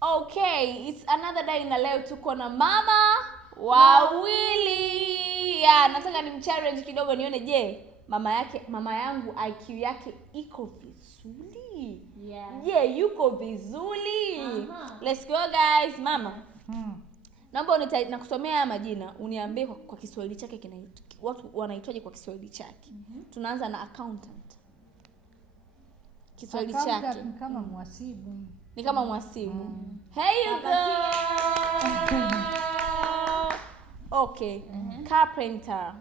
Okay, it's another day na leo tuko na mama wawili. Nataka nimchallenge kidogo nione mama yangu IQ yake iko vizuri. Yuko vizuri. Let's go guys. Mama. Naomba nakusomea majina, uniambie kwa Kiswahili chake watu wanaitwaje kwa Kiswahili chake. Tunaanza na accountant. Kiswahili chake ni kama mhasibu. Ni kama mhasibu. Hey you go. Okay. Carpenter.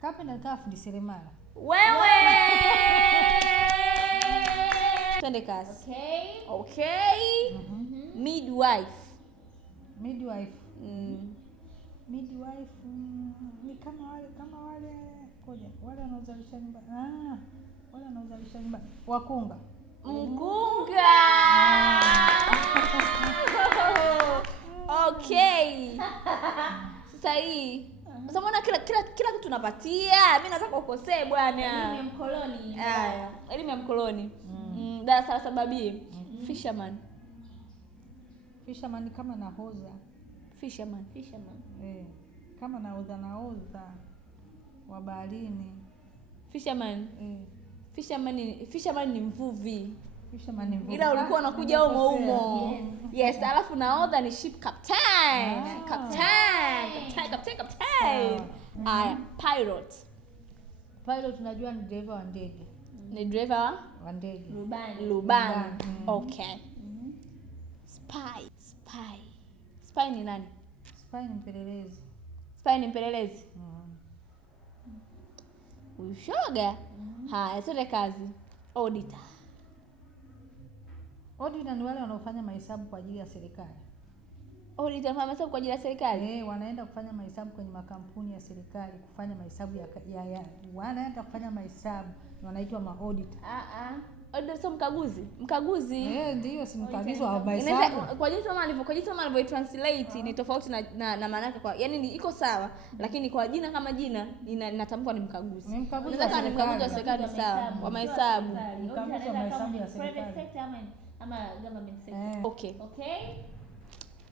Carpenter kama fundi seremala. Wewe. Twende kasi. Okay. Midwife. Midwife ni kama wale wanaozalisha nyumbani. Wale wanaozalisha nyumbani. Wakunga. Mkunga. Okay. Sasa hii. Sasa mbona kila kitu tunapatia? Mimi nataka ukosee bwana. Elimu ya mkoloni. Elimu ya mkoloni. Darasa la 7B. Fisherman. Fisherman kama nahodha. Fisherman. Kama nahodha wa baharini. Fisherman. Fisherman ni mvuvi. Fisherman ni mvuvi. Ila ulikuwa unakuja humo. Yes, alafu nahodha ni ship captain. Captain. Pilot. Pilot unajua ni driver wa ndege. Ni driver wa ndege. Rubani. Okay. Spy ni nani? Spy ni mpelelezi. Ushoga. Haya, twende kazi. Auditor ni wale wanaofanya mahesabu kwa ajili ya serikali. Auditor wanafanya mahesabu kwa ajili ya serikali? Wanaenda kufanya mahesabu kwenye makampuni ya serikali, kufanya mahesabu wanaenda kufanya mahesabu, wanaitwa ma-auditor. Auditor sio mkaguzi. Ndio, si mkaguzi wa mahesabu. Kwa jinsi mama alivyo translate ni tofauti na maana yake, yaani iko sawa, lakini kwa jina kama jina inatamkwa ni mkaguzi. Unaweza ni mkaguzi wa serikali sawa, wa mahesabu. Mkaguzi wa mahesabu ya serikali. Private sector ama government sector. Okay.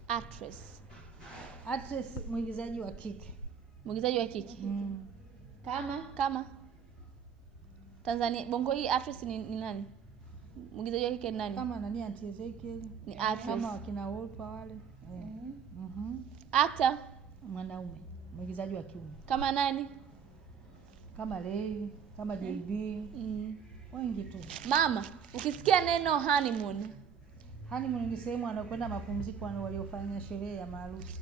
Actress. Mwigizaji wa kike. Kama Tanzania Bongo hii actress ni nani? Mwigizaji wa kike ni nani? Kama nani? Auntie Ezekiel. Ni actress. Kama wakina wote wale. Actor mwanaume, mwigizaji wa kiume. Kama nani? Kama Ray, kama JB. Wengi tu. Mama, ukisikia neno honeymoon ni sehemu anakwenda mapumziko waliofanya sherehe ya maharusi.